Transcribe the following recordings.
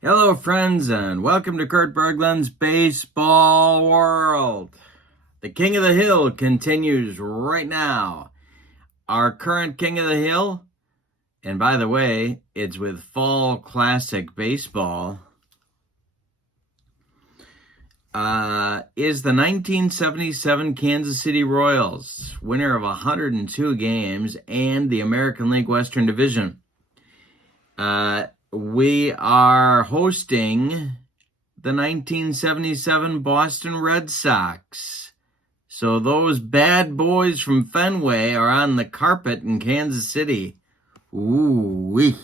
Hello, friends, and welcome to Kurt Berglund's Baseball World. The King of the Hill continues right now. Our current King of the Hill, and by the way, it's with Fall Classic Baseball, is the 1977 Kansas City Royals, winner of 102 games and the American League Western Division. We are hosting the 1977 Boston Red Sox. So those bad boys from Fenway are on the carpet in Kansas City. Ooh-wee.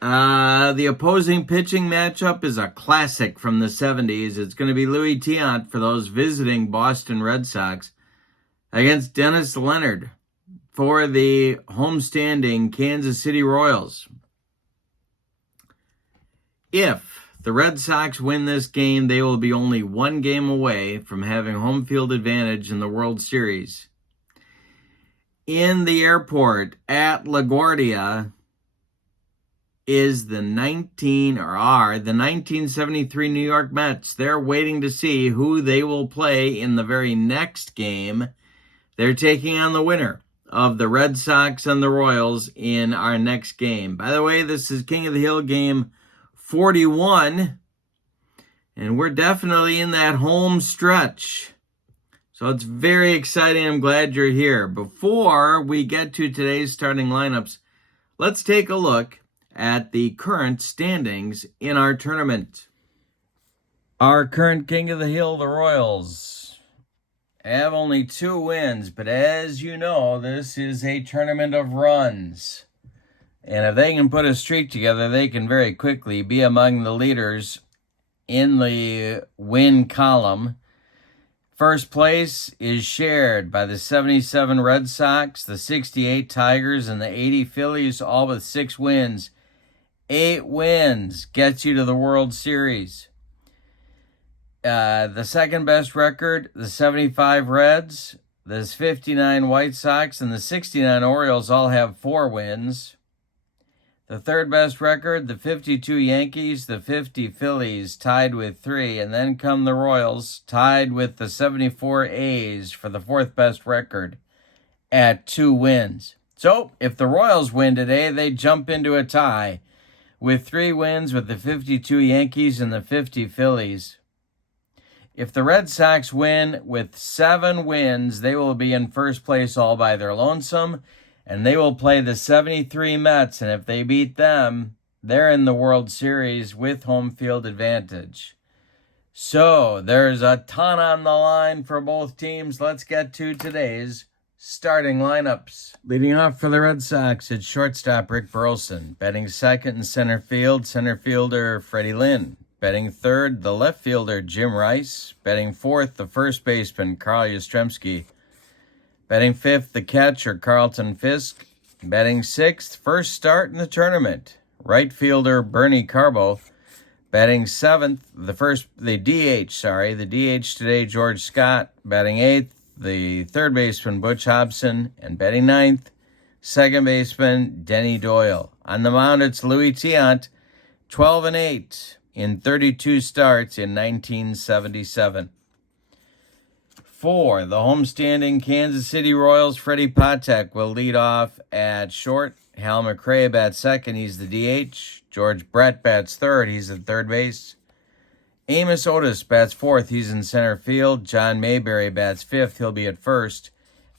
The opposing pitching matchup is a classic from the 70s. It's going to be Louis Tiant for those visiting Boston Red Sox against Dennis Leonard for the homestanding Kansas City Royals. If the Red Sox win this game, they will be only one game away from having home field advantage in the World Series. In the airport at LaGuardia is the 1973 New York Mets. They're waiting to see who they will play in the very next game. They're taking on the winner of the Red Sox and the Royals in our next game. By the way, this is King of the Hill game 41, and we're definitely in that home stretch. So it's very exciting. I'm glad you're here. Before we get to today's starting lineups, let's take a look at the current standings in our tournament. Our current King of the Hill, the Royals, have only 2 wins, but as you know, this is a tournament of runs. And if they can put a streak together, they can very quickly be among the leaders in the win column. First place is shared by the 77 Red Sox, the 68 Tigers, and the 80 Phillies, all with 6 wins. 8 wins gets you to the World Series. The second best record, the 75 Reds, the 59 White Sox, and the 69 Orioles all have 4 wins. The third best record, the 52 Yankees, the 50 Phillies, tied with 3, and then come the Royals, tied with the 74 A's for the fourth best record at 2 wins. So, if the Royals win today, they jump into a tie with 3 wins with the 52 Yankees and the 50 Phillies. If the Red Sox win with 7 wins, they will be in first place all by their lonesome, and they will play the 73 Mets, and if they beat them, they're in the World Series with home field advantage. So, there's a ton on the line for both teams. Let's get to today's starting lineups. Leading off for the Red Sox, it's shortstop Rick Burleson. Batting second in center field, center fielder Freddie Lynn. Batting third, the left fielder Jim Rice. Batting fourth, the first baseman Carl Yastrzemski. Batting fifth, the catcher, Carlton Fisk. Batting sixth, first start in the tournament, right fielder, Bernie Carbo. Batting seventh, the DH today, George Scott. Batting eighth, the third baseman, Butch Hobson. And batting ninth, second baseman, Denny Doyle. On the mound, it's Louis Tiant, 12-8 in 32 starts in 1977. For the homestanding Kansas City Royals, Freddie Patek will lead off at short. Hal McRae bats second, he's the DH. George Brett bats third, he's at third base. Amos Otis bats fourth, he's in center field. John Mayberry bats fifth, he'll be at first.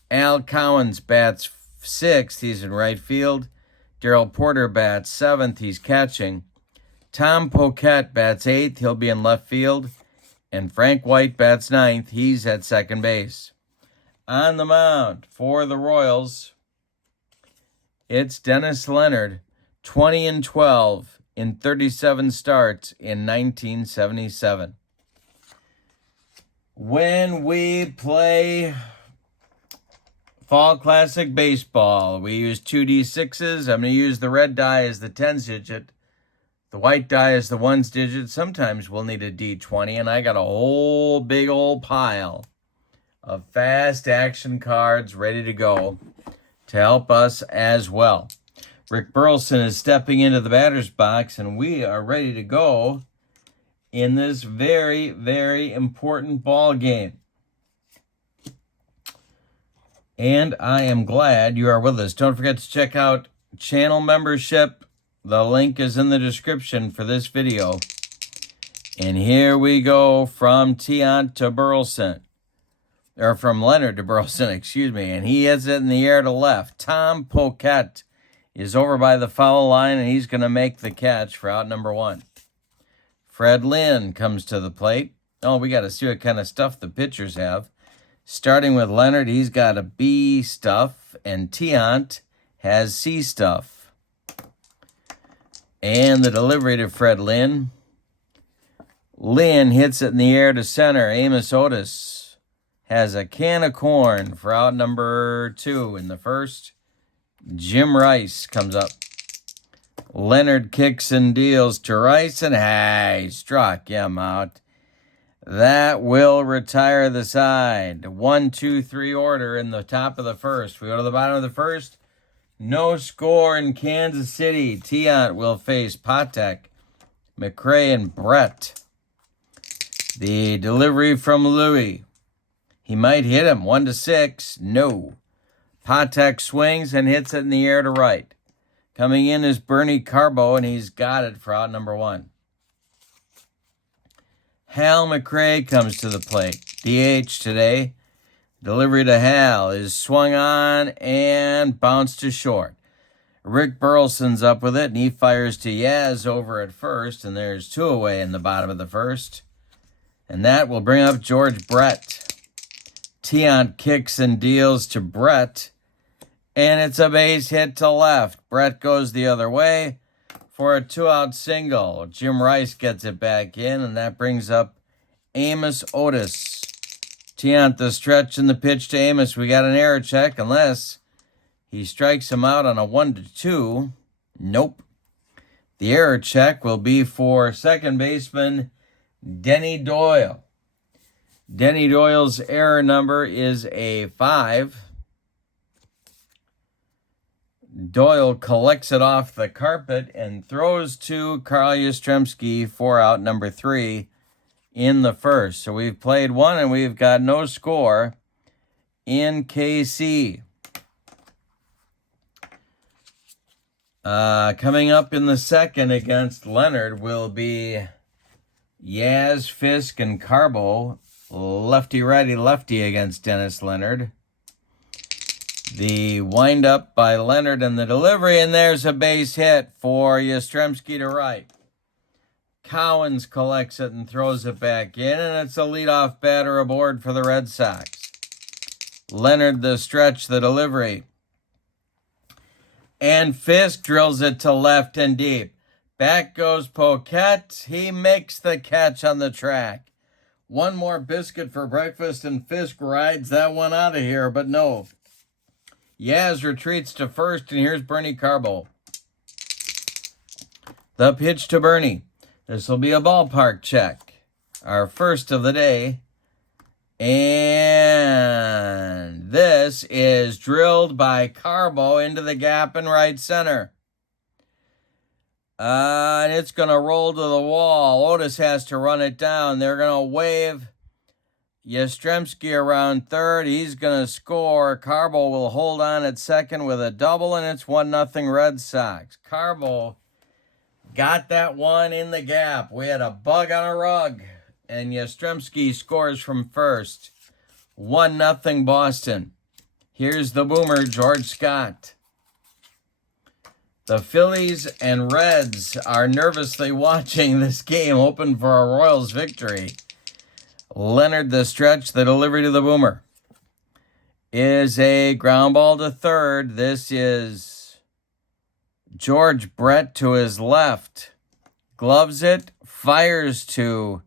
Al Cowens bats sixth, he's in right field. Darrell Porter bats seventh, he's catching. Tom Poquette bats eighth, he'll be in left field. And Frank White bats ninth. He's at second base. On the mound for the Royals, it's Dennis Leonard, 20-12 in 37 starts in 1977. When we play Fall Classic Baseball, we use 2D6s. I'm going to use the red die as the tens digit. The white die is the ones digit. Sometimes we'll need a D20, and I got a whole big old pile of fast action cards ready to go to help us as well. Rick Burleson is stepping into the batter's box, and we are ready to go in this very, very important ball game. And I am glad you are with us. Don't forget to check out channel membership. The link is in the description for this video. And here we go from Tiant to Burleson. Or from Leonard to Burleson, excuse me. And he hits it in the air to left. Tom Poquette is over by the foul line, and he's going to make the catch for out number 1. Fred Lynn comes to the plate. Oh, we got to see what kind of stuff the pitchers have. Starting with Leonard, he's got a B stuff, and Tiant has C stuff. And the delivery to Fred Lynn. Lynn hits it in the air to center. Amos Otis has a can of corn for out number 2 in the first. Jim Rice comes up. Leonard kicks and deals to Rice, and he struck him out. That will retire the side. 1, 2, 3 order in the top of the first. We go to the bottom of the first. No score in Kansas City. Tiant will face Patek, McRae, and Brett. The delivery from Louis. He might hit him. 1 to 6. No. Patek swings and hits it in the air to right. Coming in is Bernie Carbo, and he's got it for out number 1. Hal McRae comes to the plate. DH today. Delivery to Hal is swung on and bounced to short. Rick Burleson's up with it, and he fires to Yaz over at first, and there's 2 away in the bottom of the first. And that will bring up George Brett. Tiant kicks and deals to Brett, and it's a base hit to left. Brett goes the other way for a 2-out single. Jim Rice gets it back in, and that brings up Amos Otis. Tiant the stretch and the pitch to Amos. We got an error check unless he strikes him out on a 1 to 2. Nope. The error check will be for second baseman Denny Doyle. Denny Doyle's error number is a 5. Doyle collects it off the carpet and throws to Carl Yastrzemski for out number 3 in the first. So we've played 1 and we've got no score in KC. Coming up in the second against Leonard will be Yaz, Fisk, and Carbo. Lefty-righty lefty against Dennis Leonard. The windup by Leonard and the delivery, and there's a base hit for Yastrzemski to right. Cowens collects it and throws it back in, and it's a leadoff batter aboard for the Red Sox. Leonard the stretch, the delivery. And Fisk drills it to left and deep. Back goes Poquette. He makes the catch on the track. 1 more biscuit for breakfast, and Fisk rides that one out of here, but no. Yaz retreats to first, and here's Bernie Carbo. The pitch to Bernie. This will be a ballpark check. Our first of the day. And this is drilled by Carbo into the gap in right center. And it's going to roll to the wall. Otis has to run it down. They're going to wave Yastrzemski around third. He's going to score. Carbo will hold on at second with a double, and it's 1-0 Red Sox. Carbo got that one in the gap. We had a bug on a rug, and Yastrzemski scores from first. 1-0 Boston. Here's the boomer, George Scott. The Phillies and Reds are nervously watching this game, hoping for a Royals victory. Leonard the stretch, the delivery to the boomer is a ground ball to third. This is George Brett to his left. Gloves it, fires to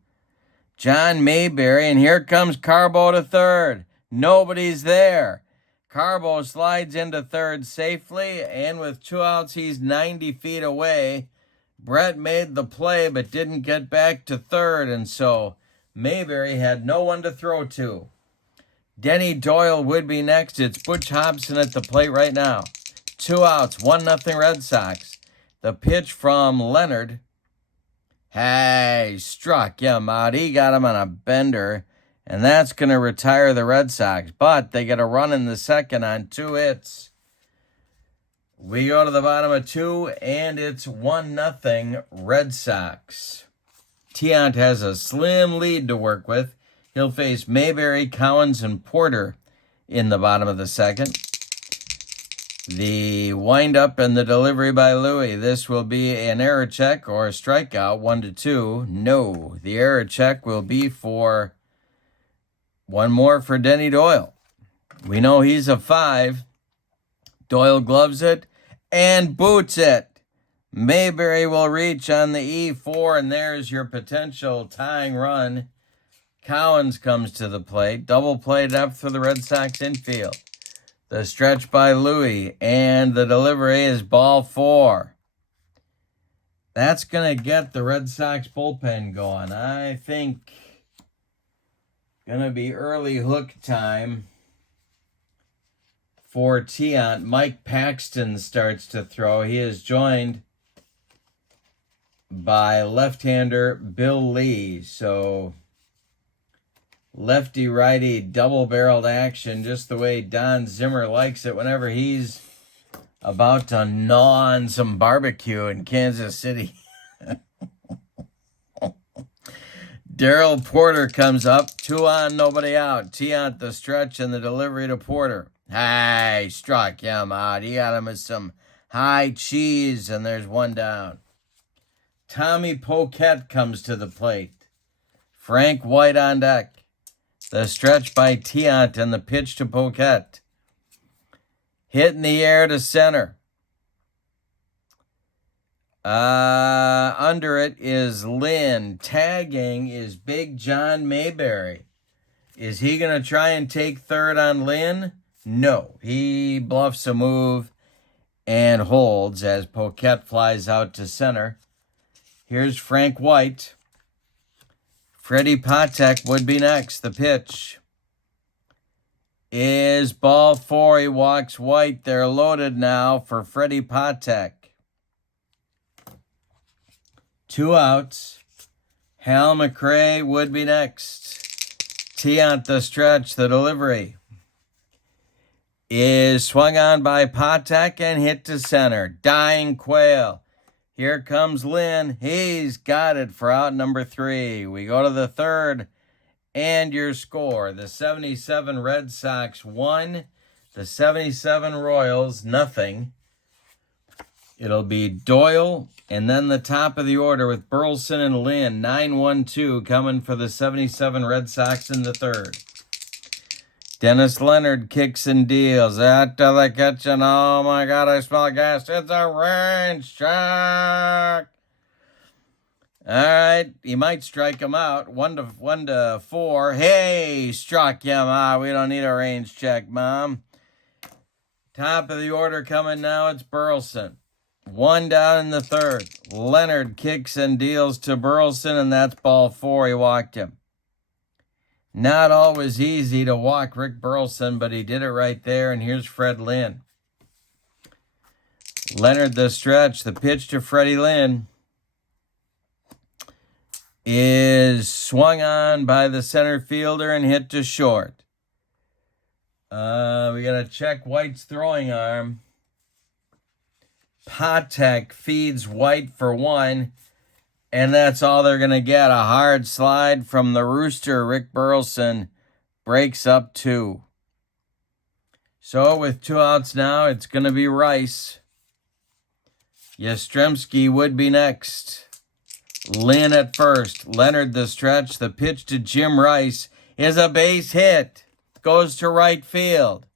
John Mayberry, and here comes Carbo to third. Nobody's there. Carbo slides into third safely, and with 2 outs, he's 90 feet away. Brett made the play but didn't get back to third, and so Mayberry had no one to throw to. Denny Doyle would be next. It's Butch Hobson at the plate right now. 2 outs, 1-0 Red Sox. The pitch from Leonard. Hey, struck him out. He got him on a bender, and that's going to retire the Red Sox. But they get a run in the second on 2 hits. We go to the bottom of 2, and it's 1-0 Red Sox. Tiant has a slim lead to work with. He'll face Mayberry, Collins, and Porter in the bottom of the second. The windup and the delivery by Louie. This will be an error check or a strikeout, 1-2. No, the error check will be for one more for Denny Doyle. We know he's a 5. Doyle gloves it and boots it. Mayberry will reach on the E4, and there's your potential tying run. Collins comes to the plate. Double play depth for the Red Sox infield. The stretch by Louie, and the delivery is ball 4. That's going to get the Red Sox bullpen going. I think going to be early hook time for Tiant. Mike Paxton starts to throw. He is joined by left-hander Bill Lee. So lefty-righty double-barreled action, just the way Don Zimmer likes it whenever he's about to gnaw on some barbecue in Kansas City. Darrell Porter comes up, 2 on, nobody out. Tiant the stretch and the delivery to Porter. Hey, struck him out. He got him with some high cheese, and there's 1 down. Tommy Poquette comes to the plate. Frank White on deck. The stretch by Tiant and the pitch to Poquette. Hit in the air to center. Under it is Lynn. Tagging is Big John Mayberry. Is he going to try and take third on Lynn? No. He bluffs a move and holds as Poquette flies out to center. Here's Frank White. Freddie Patek would be next. The pitch is ball 4. He walks White. They're loaded now for Freddie Patek. 2 outs. Hal McRae would be next. Tiant the stretch. The delivery is swung on by Patek and hit to center. Dying Quail. Here comes Lynn. He's got it for out number 3. We go to the third, and your score. The 77 Red Sox 1. The 77 Royals 0. It'll be Doyle, and then the top of the order with Burleson and Lynn. 9-1-2 coming for the 77 Red Sox in the third. Dennis Leonard kicks and deals out to the kitchen. Oh my God, I smell gas. It's a range check. All right, he might strike him out. 1-4. Hey, struck him out. We don't need a range check, Mom. Top of the order coming now. It's Burleson. 1 down in the third. Leonard kicks and deals to Burleson, and that's ball 4. He walked him. Not always easy to walk Rick Burleson, but he did it right there, and here's Fred Lynn. Leonard the stretch. The pitch to Freddie Lynn is swung on by the center fielder and hit to short. We got to check White's throwing arm. Patek feeds White for 1. And that's all they're going to get. A hard slide from the rooster. Rick Burleson breaks up 2. So with 2 outs now, it's going to be Rice. Yastrzemski would be next. Lynn at first. Leonard the stretch. The pitch to Jim Rice is a base hit. Goes to right field.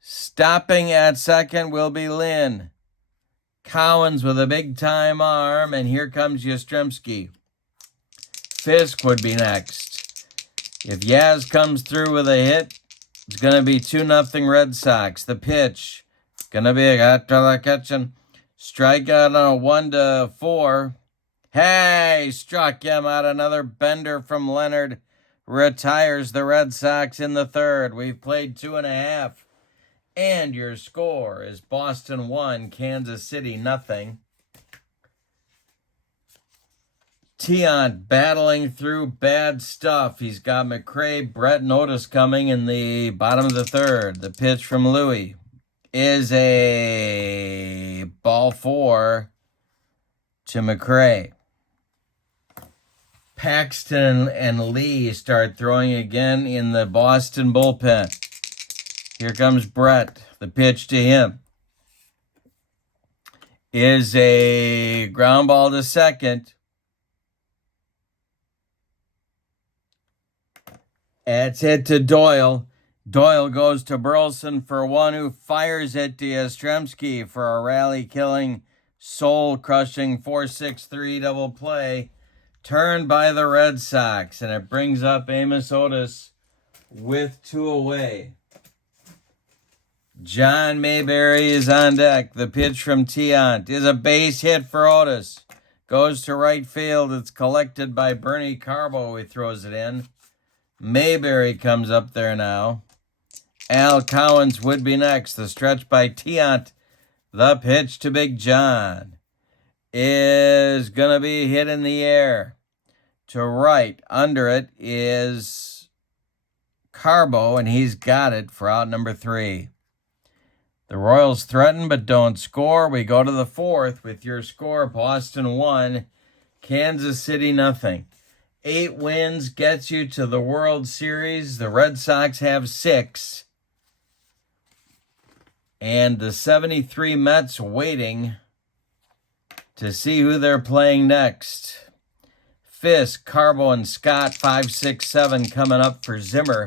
Stopping at second will be Lynn. Collins with a big-time arm, and here comes Yastrzemski. Fisk would be next. If Yaz comes through with a hit, it's going to be 2-0 Red Sox. The pitch, going to be a got to the kitchen. Strikeout on a 1-4. Hey, struck him out. Another bender from Leonard. Retires the Red Sox in the third. We've played 2.5. And your score is Boston 1, Kansas City nothing. Tiant battling through bad stuff. He's got McRae, Brett, and Otis coming in the bottom of the third. The pitch from Louie is a ball 4 to McRae. Paxton and Lee start throwing again in the Boston bullpen. Here comes Brett. The pitch to him is a ground ball to second. It's hit to Doyle. Doyle goes to Burleson for one, who fires it to Yastrzemski for a rally-killing, soul-crushing 4-6-3 double play. Turned by the Red Sox, and it brings up Amos Otis with 2 away. John Mayberry is on deck. The pitch from Tiant is a base hit for Otis. Goes to right field. It's collected by Bernie Carbo, who throws it in. Mayberry comes up there now. Al Cowens would be next. The stretch by Tiant. The pitch to Big John is going to be hit in the air. To right, under it is Carbo, and he's got it for out number 3. The Royals threaten but don't score. We go to the 4th with your score, Boston 1, Kansas City nothing. 8 wins gets you to the World Series. The Red Sox have 6. And the 73 Mets waiting to see who they're playing next. Fisk, Carbo, and Scott, 5, 6, 7 coming up for Zimmer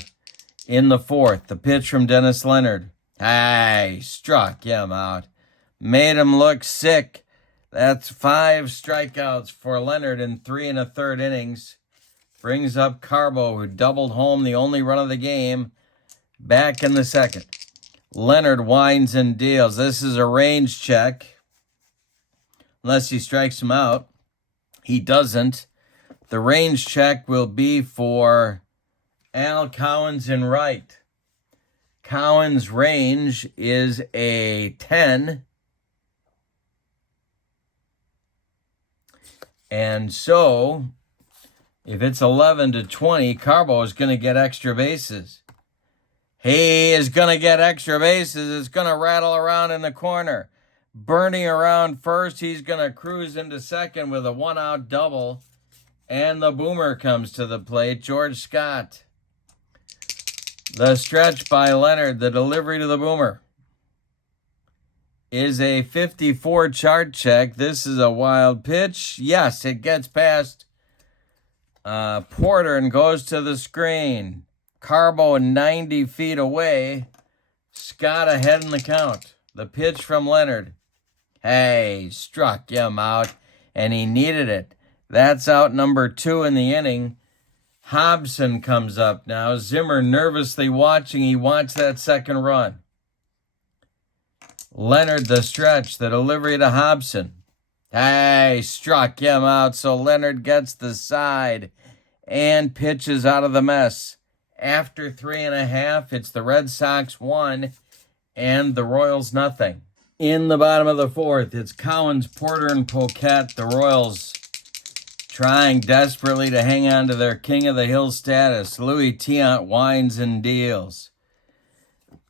in the 4th. The pitch from Dennis Leonard. Hey, struck him out. Made him look sick. That's 5 strikeouts for Leonard in 3 1/3 innings. Brings up Carbo, who doubled home the only run of the game, back in the 2nd. Leonard winds and deals. This is a range check. Unless he strikes him out. He doesn't. The range check will be for Al Cowens in right. Cowens' range is a 10. And so, if it's 11-20, Carbo is going to get extra bases. He is going to get extra bases. It's going to rattle around in the corner. Bernie around first. He's going to cruise into second with a 1-out double. And the boomer comes to the plate, George Scott. The stretch by Leonard, the delivery to the boomer, is a 54 chart check. This is a wild pitch. Yes, it gets past Porter and goes to the screen. Carbo 90 feet away. Scott ahead in the count. The pitch from Leonard. Hey, struck him out, and he needed it. That's out number 2 in the inning. Hobson comes up now. Zimmer nervously watching. He wants that second run. Leonard, the stretch, the delivery to Hobson. Hey, struck him out, so Leonard gets the side and pitches out of the mess. After 3 1/2, it's the Red Sox 1 and the Royals nothing. In the bottom of the 4th, it's Cowens, Porter, and Poquette. The Royals trying desperately to hang on to their King of the Hill status. Louis Tiant winds and deals.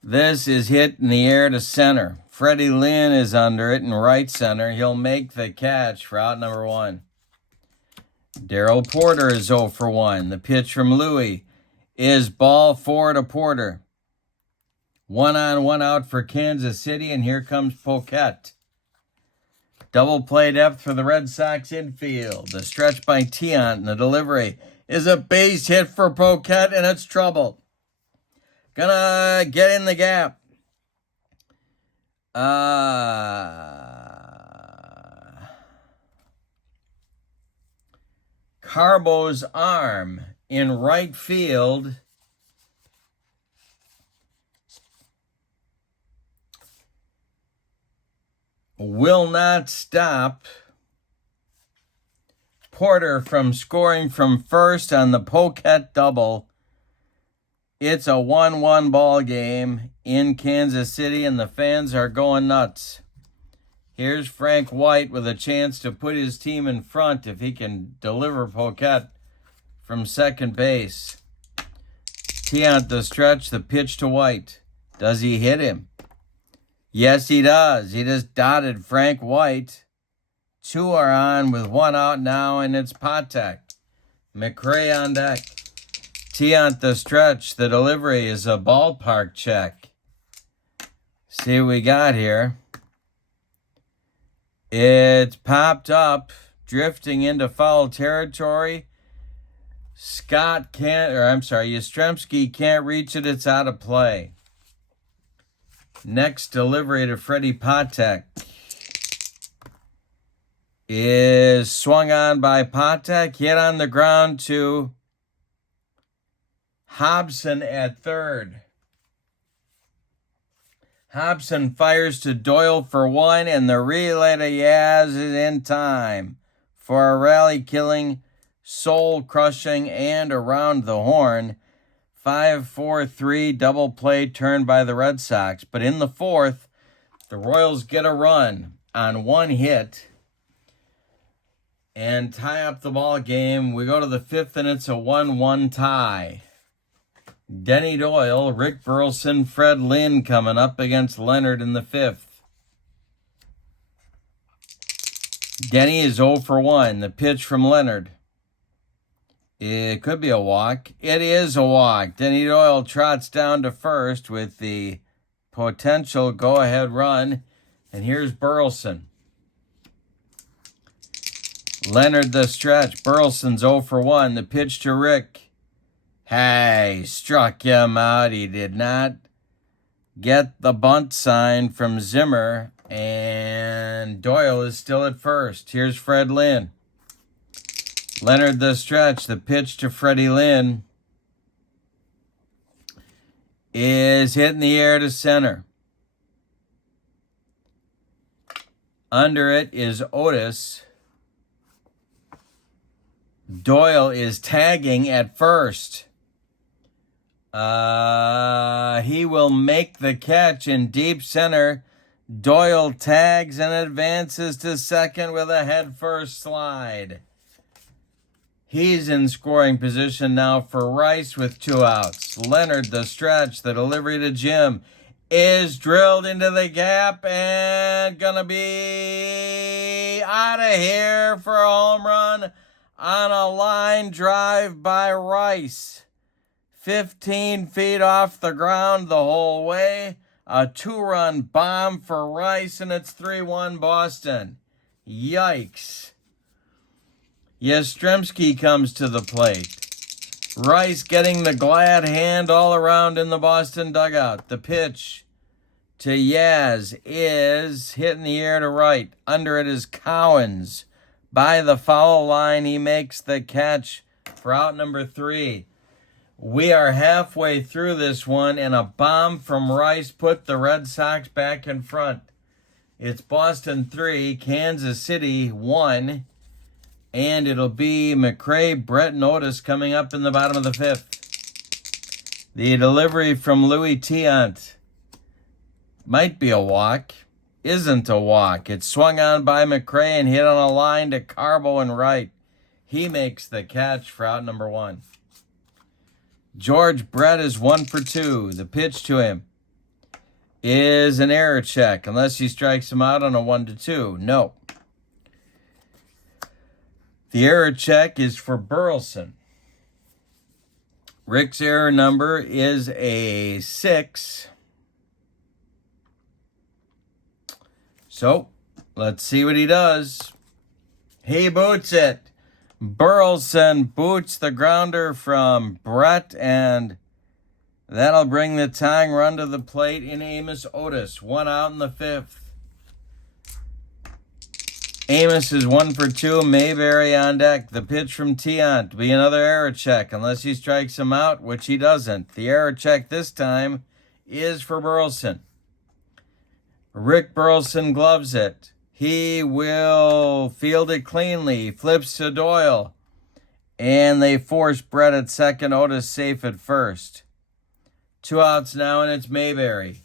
This is hit in the air to center. Freddie Lynn is under it in right center. He'll make the catch for out number 1. Darrell Porter is 0 for 1. The pitch from Louis is ball 4 to Porter. 1 on, 1 out for Kansas City, and here comes Poquette. Double play depth for the Red Sox infield. The stretch by Tiant and the delivery is a base hit for Poquette, and it's trouble. Gonna get in the gap. Carbo's arm in right field will not stop Porter from scoring from first on the Poquette double. It's a 1-1 ball game in Kansas City, and the fans are going nuts. Here's Frank White with a chance to put his team in front if he can deliver Poquette from second base. Tiant the stretch, the pitch to White. Does he hit him? Yes, he does. He just dotted Frank White. 2 are on with 1 out now, and it's Patek. McRae on deck. Tiant the stretch. The delivery is a ballpark check. See what we got here. It's popped up, drifting into foul territory. Yastrzemski can't reach it. It's out of play. Next delivery to Freddie Patek is swung on by Patek, hit on the ground to Hobson at third. Hobson fires to Doyle for 1, and the relay to Yaz is in time for a rally-killing, soul-crushing, and around the horn 5-4-3 double play turn by the Red Sox. But in the fourth, the Royals get a run on 1 hit and tie up the ball game. We go to the fifth, and it's a 1-1 tie. Denny Doyle, Rick Burleson, Fred Lynn coming up against Leonard in the fifth. Denny is 0 for 1. The pitch from Leonard. It could be a walk. It is a walk. Denny Doyle trots down to first with the potential go-ahead run. And here's Burleson. Leonard the stretch. Burleson's 0 for 1. The pitch to Rick. Hey, struck him out. He did not get the bunt sign from Zimmer, and Doyle is still at first. Here's Fred Lynn. Leonard the stretch. The pitch to Freddie Lynn is hit in the air to center. Under it is Otis. Doyle is tagging at first. He will make the catch in deep center. Doyle tags and advances to second with a head-first slide. He's in scoring position now for Rice with 2 outs. Leonard the stretch. The delivery to Jim is drilled into the gap and gonna be out of here for a home run on a line drive by Rice. 15 feet off the ground the whole way. A 2-run bomb for Rice, and it's 3-1 Boston. Yikes. Yastrzemski comes to the plate. Rice getting the glad hand all around in the Boston dugout. The pitch to Yaz is hit in the air to right. Under it is Cowens. By the foul line, he makes the catch for out number 3. We are halfway through this one, and a bomb from Rice put the Red Sox back in front. It's Boston 3, Kansas City 1, and it'll be McRae, Brett, and Otis coming up in the bottom of the fifth. The delivery from Louis Tiant might be a walk. Isn't a walk. It's swung on by McRae and hit on a line to Carbo and right. He makes the catch for out number 1. George Brett is 1 for 2. The pitch to him is an error check, unless he strikes him out on a 1-2. No. The error check is for Burleson. Rick's error number is a 6. So, let's see what he does. He boots it. Burleson boots the grounder from Brett, and that'll bring the tying run to the plate in Amos Otis. 1 out in the fifth. Amos is 1 for 2. Mayberry on deck. The pitch from Tiant will be another error check, unless he strikes him out, which he doesn't. The error check this time is for Burleson. Rick Burleson gloves it. He will field it cleanly. Flips to Doyle. And they force Brett at second. Otis safe at first. 2 outs now, and it's Mayberry.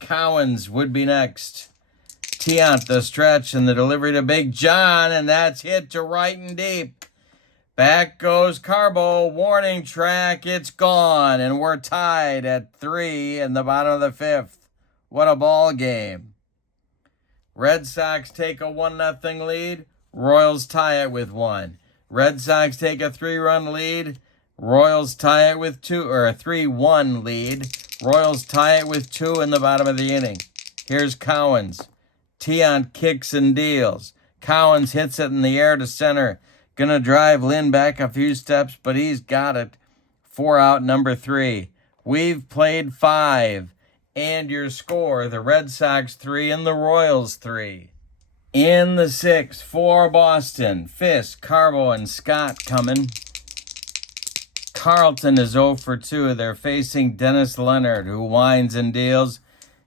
Cowens would be next. Tiant, the stretch, and the delivery to Big John, and that's hit to right and deep. Back goes Carbo, warning track, it's gone, and we're tied at 3 in the bottom of the 5th. What a ball game. Red Sox take a 1-0 lead. Royals tie it with 1. Red Sox take a 3-run lead. Royals tie it with 2, or a 3-1 lead. Royals tie it with 2 in the bottom of the inning. Here's Cowens. Tiant kicks and deals. Cowens hits it in the air to center. Gonna drive Lynn back a few steps, but he's got it. 4 out, number 3. We've played 5. And your score, the Red Sox 3 and the Royals 3. In the 6th, for Boston, Fisk, Carbo, and Scott coming. Carlton is 0 for 2. They're facing Dennis Leonard, who winds and deals.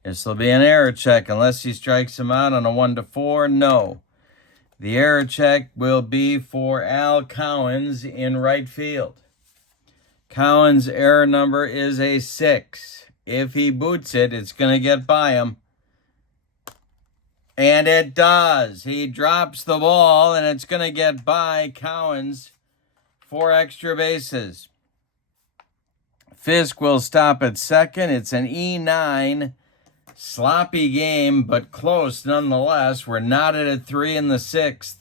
This will be an error check unless he strikes him out on a 1-4. No. The error check will be for Al Cowens in right field. Cowens' error number is a 6. If he boots it, it's going to get by him. And it does. He drops the ball, and it's going to get by Cowens for extra bases. Fisk will stop at second. It's an E9. Sloppy game, but close nonetheless. We're knotted at 3 in the 6th.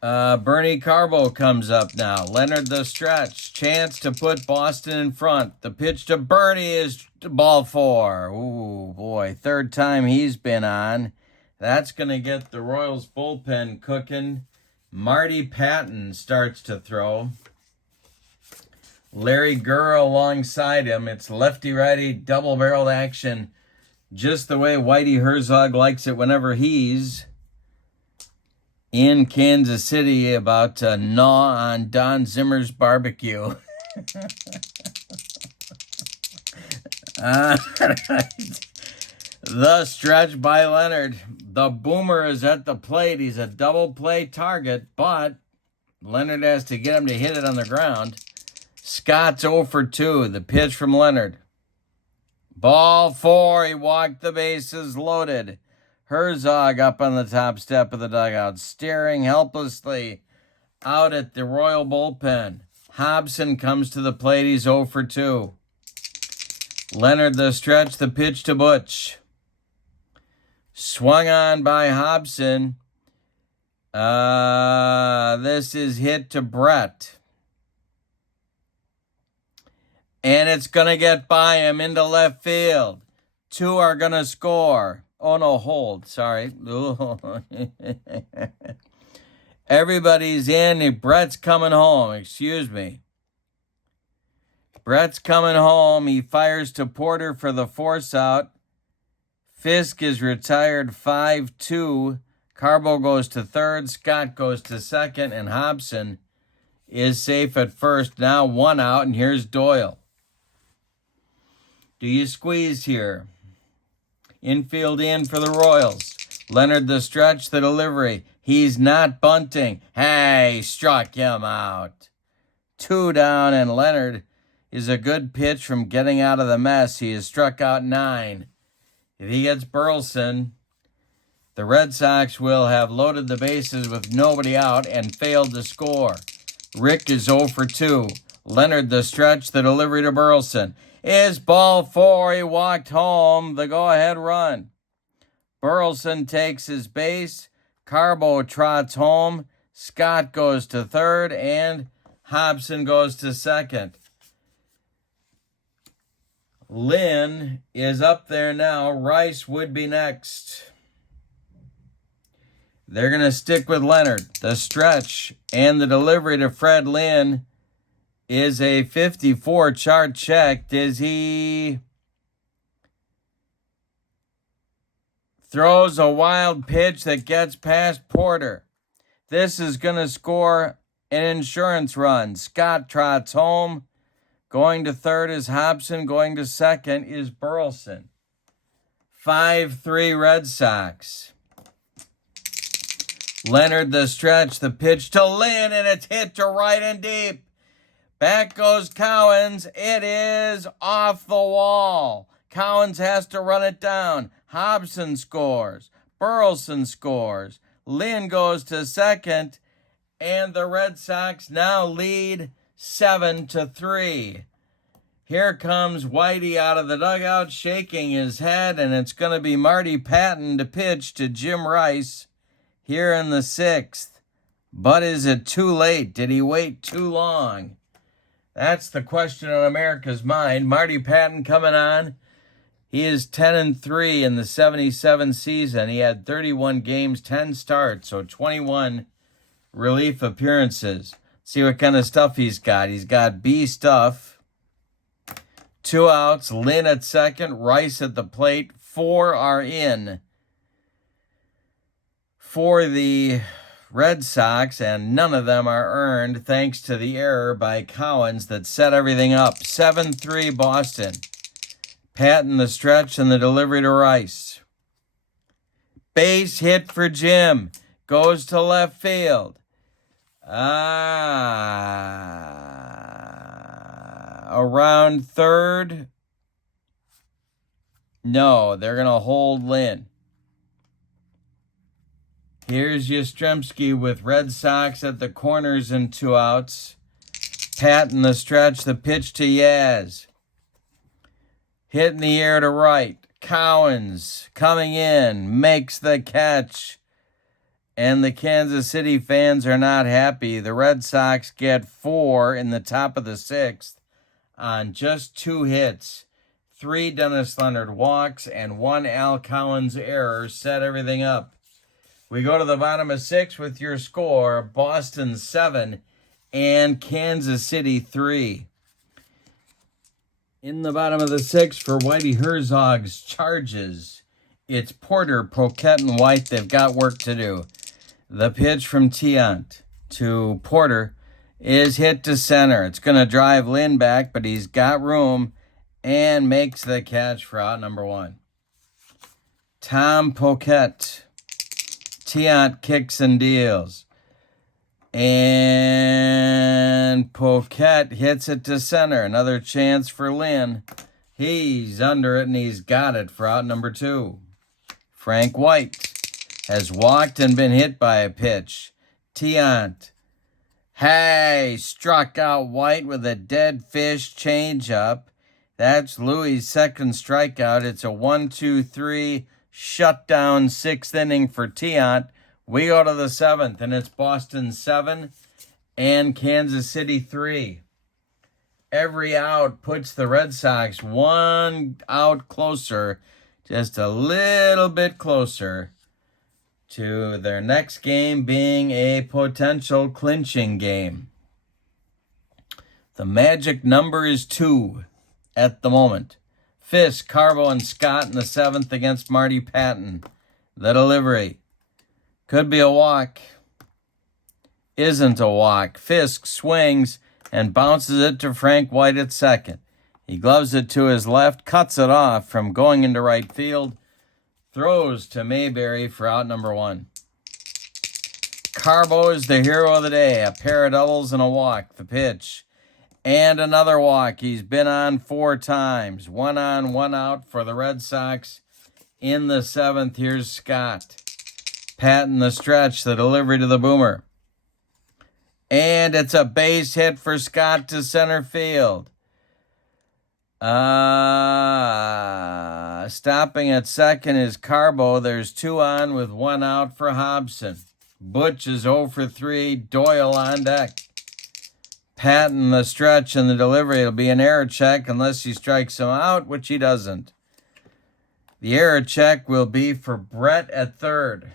Bernie Carbo comes up now. Leonard the stretch. Chance to put Boston in front. The pitch to Bernie is ball 4. Ooh, boy. 3rd time he's been on. That's going to get the Royals bullpen cooking. Marty Patton starts to throw. Larry Gurr alongside him. It's lefty-righty double-barreled action. Just the way Whitey Herzog likes it whenever he's in Kansas City about to gnaw on Don Zimmer's barbecue. The stretch by Leonard. The boomer is at the plate. He's a double play target, but Leonard has to get him to hit it on the ground. Scott's 0 for 2. The pitch from Leonard. Ball 4. He walked the bases loaded. Herzog up on the top step of the dugout, staring helplessly out at the Royal bullpen. Hobson comes to the plate. He's 0 for 2. Leonard the stretch, the pitch to Butch. Swung on by Hobson. This is hit to Brett. And it's going to get by him into left field. 2 are going to score. Oh, no, hold. Sorry. Everybody's in. Brett's coming home. Excuse me. Brett's coming home. He fires to Porter for the force out. Fisk is retired 5-2. Carbo goes to 3rd. Scott goes to 2nd. And Hobson is safe at 1st. Now 1 out. And here's Doyle. Do you squeeze here? Infield in for the Royals. Leonard the stretch, the delivery. He's not bunting. Hey, struck him out. 2 down, and Leonard is a good pitch from getting out of the mess. He has struck out 9. If he gets Burleson, the Red Sox will have loaded the bases with nobody out and failed to score. Rick is 0 for 2. Leonard the stretch, the delivery to Burleson. Is ball 4. He walked home. The go-ahead run. Burleson takes his base. Carbo trots home. Scott goes to 3rd. And Hobson goes to 2nd. Lynn is up there now. Rice would be next. They're going to stick with Leonard. The stretch and the delivery to Fred Lynn is a 54 chart checked. Is he throws a wild pitch that gets past Porter. This is going to score an insurance run. Scott trots home. Going to 3rd is Hobson. Going to 2nd is Burleson. 5-3 Red Sox. Leonard the stretch, the pitch to Lynn, and it's hit to right and deep. Back goes Cowens. It is off the wall. Cowens has to run it down. Hobson scores. Burleson scores. Lynn goes to second. And the Red Sox now lead 7-3. Here comes Whitey out of the dugout shaking his head, and it's going to be Marty Patton to pitch to Jim Rice here in the 6th. But is it too late? Did he wait too long? That's the question on America's mind. Marty Patton coming on. He is 10-3 in the 77 season. He had 31 games, 10 starts, so 21 relief appearances. See what kind of stuff he's got. He's got B stuff. 2 outs, Lynn at second, Rice at the plate. 4 are in for the Red Sox, and none of them are earned thanks to the error by Cowens that set everything up. 7-3 Boston. Patton the stretch and the delivery to Rice. Base hit for Jim. Goes to left field. Around third. No, they're going to hold Lynn. Here's Yastrzemski with Red Sox at the corners and 2 outs. Patton the stretch, the pitch to Yaz. Hit in the air to right. Cowens coming in, makes the catch. And the Kansas City fans are not happy. The Red Sox get 4 in the top of the 6th on just 2 hits. 3 Dennis Leonard walks and 1 Al Cowens error set everything up. We go to the bottom of 6 with your score. Boston 7 and Kansas City 3. In the bottom of the 6 for Whitey Herzog's Charges, it's Porter, Poquette, and White. They've got work to do. The pitch from Tiant to Porter is hit to center. It's going to drive Lynn back, but he's got room and makes the catch for out number 1. Tom Poquette. Tiant kicks and deals. And Poquette hits it to center. Another chance for Lynn. He's under it, and he's got it for out number 2. Frank White has walked and been hit by a pitch. Tiant. Hey, struck out White with a dead fish changeup. That's Louis' second strikeout. It's a 1-2-3 shutdown 6th inning for Tiant. We go to the 7th, and it's Boston 7 and Kansas City 3. Every out puts the Red Sox 1 out closer, just a little bit closer to their next game being a potential clinching game. The magic number is 2 at the moment. Fisk, Carbo, and Scott in the 7th against Marty Patton. The delivery. Could be a walk. Isn't a walk. Fisk swings and bounces it to Frank White at second. He gloves it to his left, cuts it off from going into right field, throws to Mayberry for out number 1. Carbo is the hero of the day. A pair of doubles and a walk. The pitch. And another walk. He's been on 4 times. 1 on, 1 out for the Red Sox. In the 7th, here's Scott. Patton the stretch, the delivery to the boomer. And it's a base hit for Scott to center field. Stopping at second is Carbo. There's 2 on with 1 out for Hobson. Butch is 0 for 3. Doyle on deck. Patton the stretch and the delivery. It'll be an error check unless he strikes him out, which he doesn't. The error check will be for Brett at third.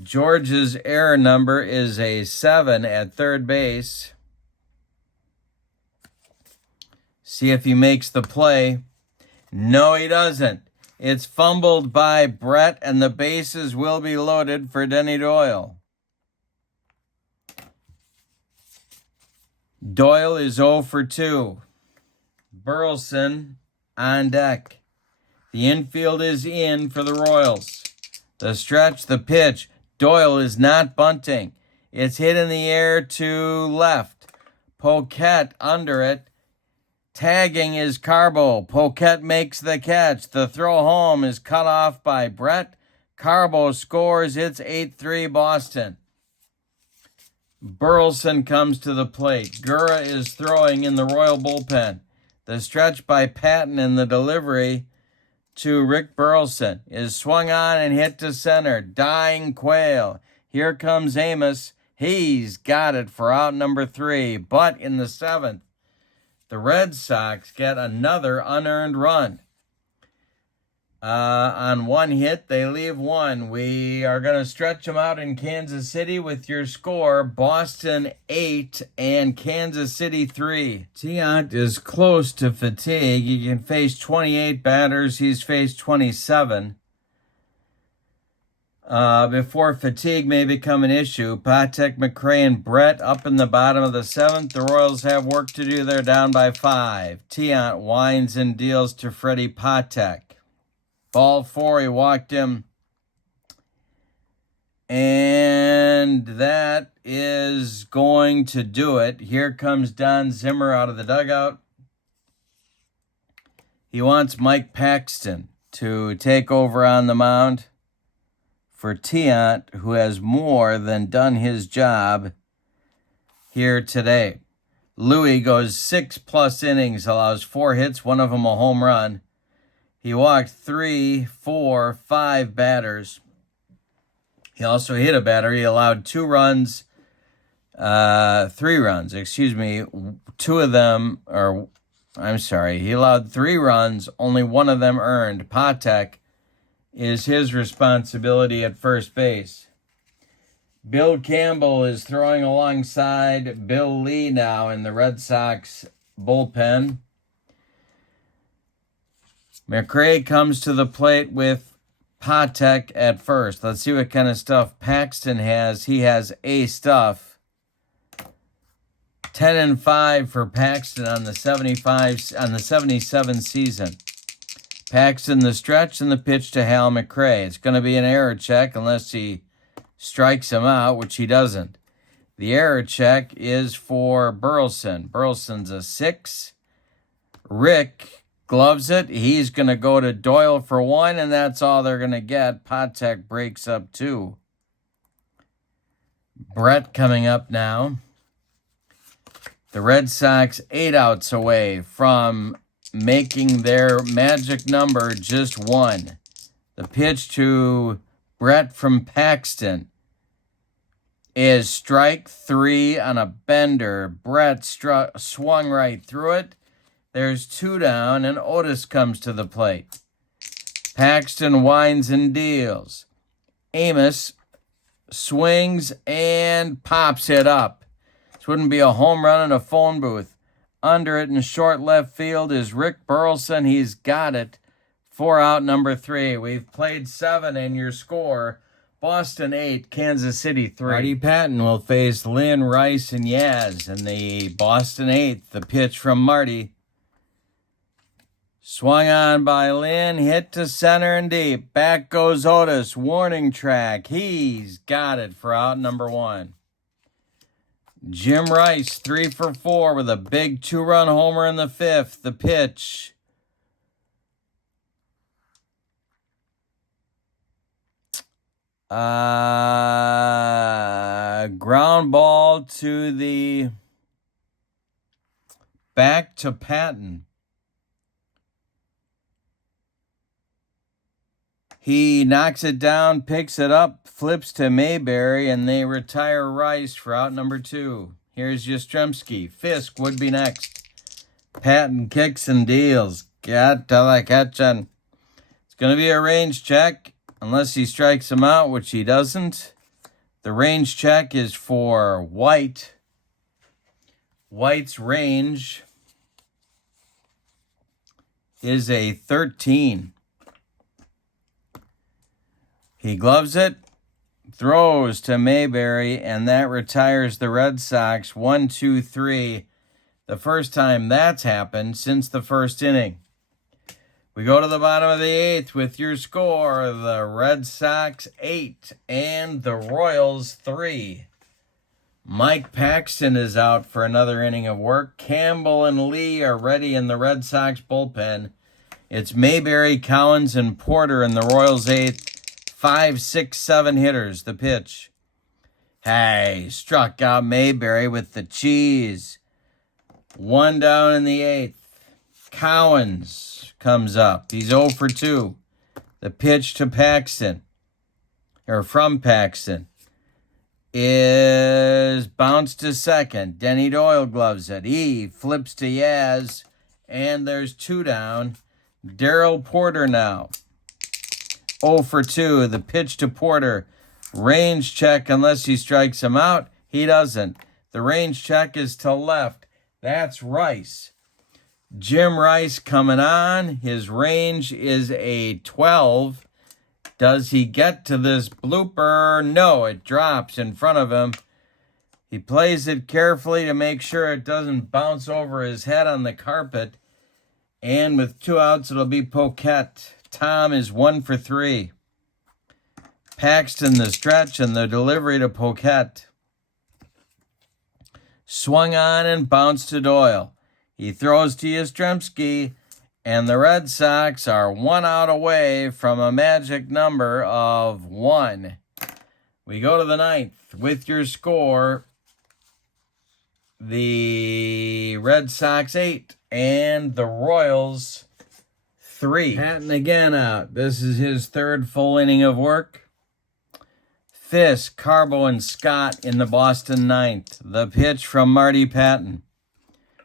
George's error number is a 7 at third base. See if he makes the play. No, he doesn't. It's fumbled by Brett, and the bases will be loaded for Denny Doyle. Doyle is 0 for 2. Burleson on deck. The infield is in for the Royals. The stretch, the pitch. Doyle is not bunting. It's hit in the air to left. Poquette under it. Tagging is Carbo. Poquette makes the catch. The throw home is cut off by Brett. Carbo scores. It's 8-3 Boston. Burleson comes to the plate. Gura is throwing in the Royal bullpen. The stretch by Patton and the delivery to Rick Burleson is swung on and hit to center. Dying Quail. Here comes Amos. He's got it for out number 3. But in the 7th, the Red Sox get another unearned run. On one hit, they leave one. We are going to stretch them out in Kansas City with your score. Boston 8 and Kansas City 3. Tiant is close to fatigue. He can face 28 batters. He's faced 27. Before fatigue may become an issue, Patek, McRae, and Brett up in the bottom of the 7th. The Royals have work to do. They're down by 5. Tiant winds and deals to Freddie Patek. Ball 4, he walked him. And that is going to do it. Here comes Don Zimmer out of the dugout. He wants Mike Paxton to take over on the mound for Tiant, who has more than done his job here today. Louis goes 6+ innings, allows 4 hits, one of them a home run. He walked 3, 4, 5 batters. He also hit a batter. He allowed 3 runs, 2 of them, he allowed 3 runs, only one of them earned. Patek is his responsibility at first base. Bill Campbell is throwing alongside Bill Lee now in the Red Sox bullpen. McRae comes to the plate with Patek at first. Let's see what kind of stuff Paxton has. He has A stuff. 10-5 for Paxton on the 77 season. Paxton the stretch and the pitch to Hal McRae. It's going to be an error check unless he strikes him out, which he doesn't. The error check is for Burleson. Burleson's a 6. Rick gloves it. He's going to go to Doyle for 1, and that's all they're going to get. Patek breaks up 2. Brett coming up now. The Red Sox 8 outs away from making their magic number just 1. The pitch to Brett from Paxton is strike 3 on a bender. Brett swung right through it. There's 2 down, and Otis comes to the plate. Paxton winds and deals. Amos swings and pops it up. This wouldn't be a home run in a phone booth. Under it in short left field is Rick Burleson. He's got it for out number 3. We've played 7, and your score, Boston 8, Kansas City 3. Marty Patton will face Lynn, Rice, and Yaz in the Boston 8th. The pitch from Marty. Swung on by Lynn, hit to center and deep. Back goes Otis, warning track. He's got it for out number 1. Jim Rice, 3 for 4 with a big 2-run homer in the 5th. The pitch. Ground ball to the back to Patton. He knocks it down, picks it up, flips to Mayberry, and they retire Rice for out number 2. Here's Yastrzemski. Fisk would be next. Patton kicks and deals. Got to the catching. It's going to be a range check, unless he strikes him out, which he doesn't. The range check is for White. White's range is a 13. He gloves it, throws to Mayberry, and that retires the Red Sox 1-2-3. The first time that's happened since the first inning. We go to the bottom of the 8th with your score, the Red Sox 8 and the Royals 3. Mike Paxton is out for another inning of work. Campbell and Lee are ready in the Red Sox bullpen. It's Mayberry, Cowens, and Porter in the Royals' eighth. 5, 6, 7 hitters. The pitch. Hey, struck out Mayberry with the cheese. 1 down in the eighth. Cowens comes up. He's 0 for 2. The pitch to Paxton, or from Paxton, is bounced to second. Denny Doyle gloves it. He flips to Yaz, and there's 2 down. Darrell Porter now. 0 for 2. The pitch to Porter. Range check unless he strikes him out. He doesn't. The range check is to left. That's Rice. Jim Rice coming on. His range is a 12. Does he get to this blooper? No, it drops in front of him. He plays it carefully to make sure it doesn't bounce over his head on the carpet. And with 2 outs, it'll be Poquette. Tom is 1 for 3. Paxton the stretch and the delivery to Poquette. Swung on and bounced to Doyle. He throws to Yastrzemski. And the Red Sox are 1 out away from a magic number of 1. We go to the 9th with your score. The Red Sox 8 and the Royals 3. Patton again out. This is his 3rd full inning of work. Fisk, Carbo, and Scott in the Boston 9th. The pitch from Marty Patton.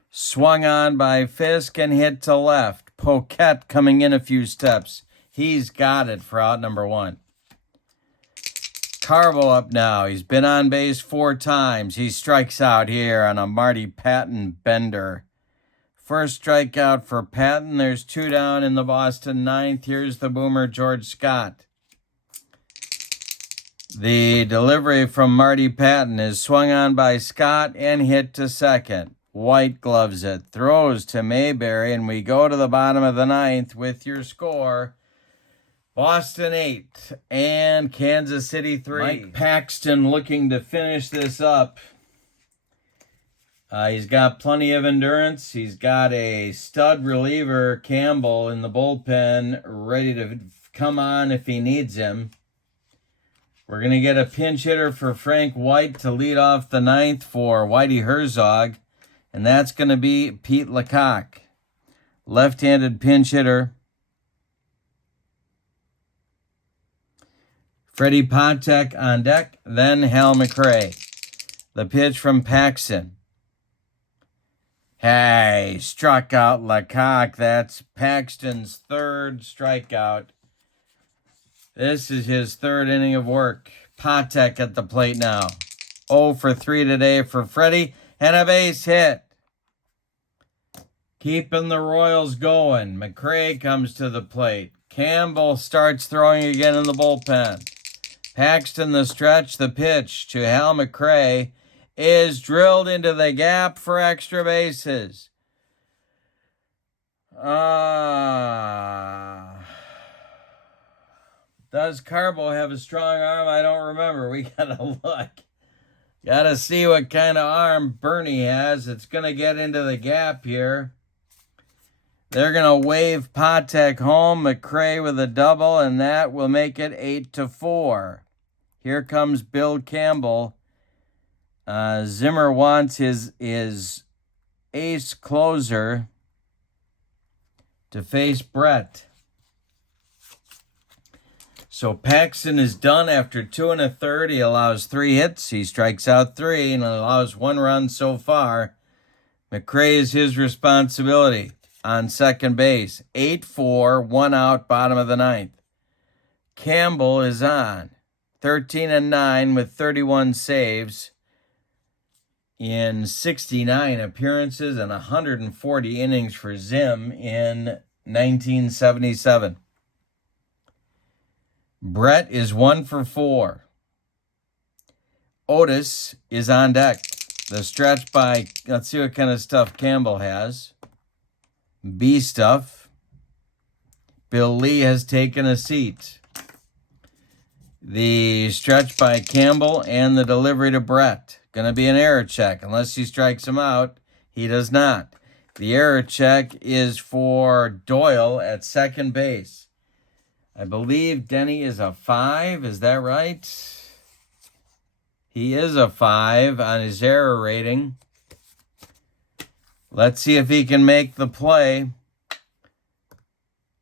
Swung on by Fisk and hit to left. Poquette coming in a few steps. He's got it for out number 1. Carbo up now. He's been on base 4 times. He strikes out here on a Marty Patton bender. First strikeout for Patton. There's 2 down in the Boston 9th. Here's the boomer, George Scott. The delivery from Marty Patton is swung on by Scott and hit to second. White gloves it, throws to Mayberry, and we go to the bottom of the 9th with your score. Boston 8 and Kansas City 3. Mike Paxton looking to finish this up. He's got plenty of endurance. He's got a stud reliever, Campbell, in the bullpen, ready to come on if he needs him. We're going to get a pinch hitter for Frank White to lead off the 9th for Whitey Herzog. And that's going to be Pete Lecoq, left-handed pinch hitter. Freddie Patek on deck, then Hal McRae. The pitch from Paxton. Hey, struck out Lecoq. That's Paxton's 3rd strikeout. This is his 3rd inning of work. Patek at the plate now. 0 for 3 today for Freddie. And a base hit. Keeping the Royals going. McRae comes to the plate. Campbell starts throwing again in the bullpen. Paxton the stretch. The pitch to Hal McRae is drilled into the gap for extra bases. Does Carbo have a strong arm? I don't remember. We gotta look. Gotta see what kind of arm Bernie has. It's gonna get into the gap here. They're gonna wave Patek home. McRae with a double, and that will make it 8-4. Here comes Bill Campbell. Zimmer wants his ace closer to face Brett. So Paxton is done after 2 1/3. He allows 3 hits. He strikes out 3 and allows 1 run so far. McRae is his responsibility on second base. 8-4, 1 out, bottom of the 9th. Campbell is on. 13-9 with 31 saves in 69 appearances and 140 innings for Zim in 1977. Brett is 1 for 4. Otis is on deck. The stretch by, let's see what kind of stuff Campbell has. B stuff. Bill Lee has taken a seat. The stretch by Campbell and the delivery to Brett. Going to be an error check. Unless he strikes him out, he does not. The error check is for Doyle at second base. I believe Denny is a 5. Is that right? He is a 5 on his error rating. Let's see if he can make the play.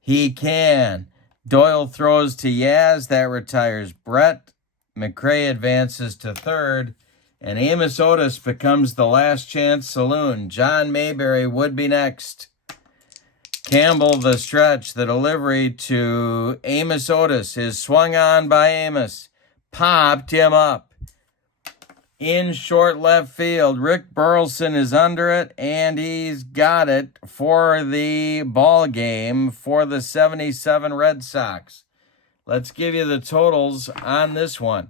He can. Doyle throws to Yaz. That retires Brett. McRae advances to third. And Amos Otis becomes the last chance saloon. John Mayberry would be next. Campbell, the stretch, the delivery to Amos Otis is swung on by Amos. Popped him up. In short left field, Rick Burleson is under it, and he's got it for the ball game for the 77 Red Sox. Let's give you the totals on this one.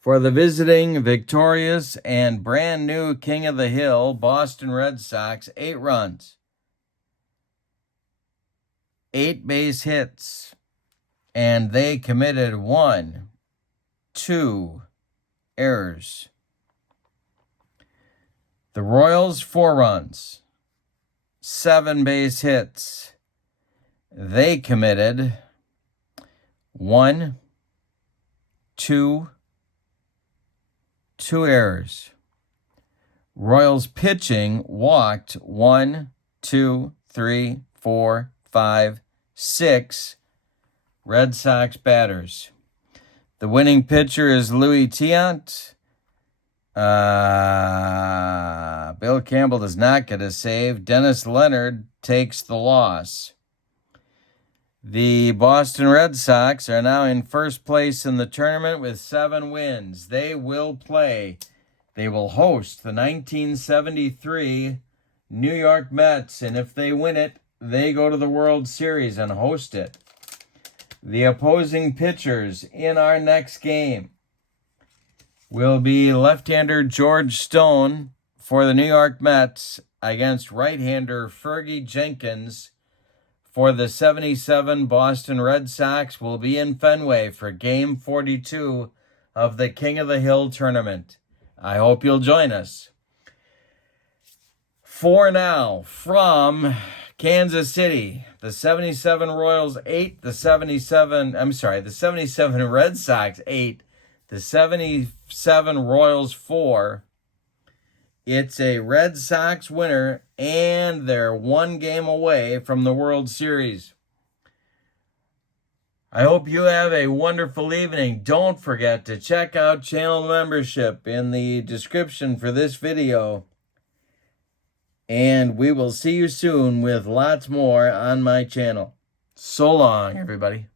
For the visiting, victorious, and brand new King of the Hill, Boston Red Sox, 8 runs, 8 base hits, and they committed 1, 2 errors. The Royals, 4 runs, 7 base hits. They committed 1, 2 errors. Royals pitching walked 1, 2, 3, 4, 5, 6 Red Sox batters. The winning pitcher is Louis Tiant. Bill Campbell does not get a save. Dennis Leonard takes the loss. The Boston Red Sox are now in first place in the tournament with 7 wins. They will host the 1973 New York Mets, and if they win it, they go to the World Series and host it. The opposing pitchers in our next game will be left-hander George Stone for the New York Mets against right-hander Fergie Jenkins for the 77 Boston Red Sox. Will be in Fenway for Game 42 of the King of the Hill tournament. I hope you'll join us. For now, from Kansas City, the 77 Royals 8, the 77 Red Sox 8, the 77 Royals 4. It's a Red Sox winner, and they're 1 game away from the World Series. I hope you have a wonderful evening. Don't forget to check out channel membership in the description for this video. And we will see you soon with lots more on my channel. So long, everybody.